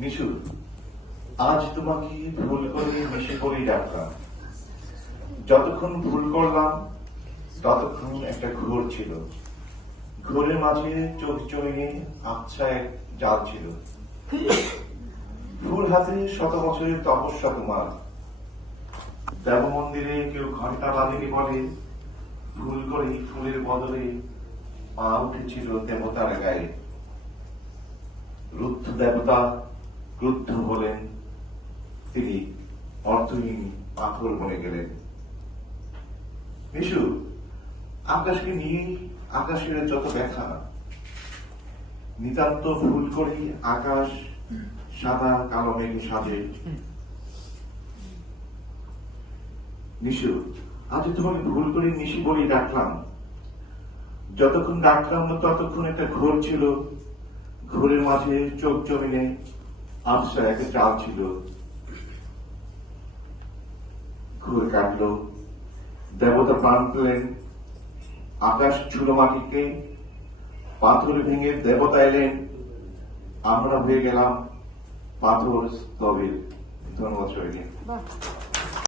মিশু, আজ তোমাকে ভুল করে মিশে করেই ডাকলাম। যতক্ষণ ভুল করলাম ততক্ষণ একটা ঘোর ছিল। ঘোরের মাঝে চোখ জমিয়ে আচ্ছা এক জাল ছিল। ফুল হাতে শত বছরের তপস্যা তোমার। দেব মন্দিরে কেউ ঘন্টা বাঁধেনি বলে, ভুল করে ফুলের বদলে পা উঠেছিল দেবতার গায়ে। রুদ্ধ দেবতা ক্রুদ্ধ হলেন, তিনি অর্থহীন পাথর বনে গেলেন। মিশু, আকাশকে নিয়ে আকাশের যত ব্যথা, নিতান্ত ভুল করি আকাশ সাদা কালো মেঘে সাজে। নিশু, আজ তোমাকে ভুল করে নিশি বলেই ডাকলাম। যতক্ষণ ডাকলাম না ততক্ষণ একটা ঘোর ছিল। ঘোরের মাঝে চোখ জমিনে আবসা একটা জাল ছিল। ঘোর কাটলো, দেবতা প্রাণ পেলেন, আকাশ ছুলো মাটিকে, পাথর ভেঙে দেবতা এলেন, আমরা হয়ে গেলাম পাথর স্তবের। ধন্যবাদ সবাইকে।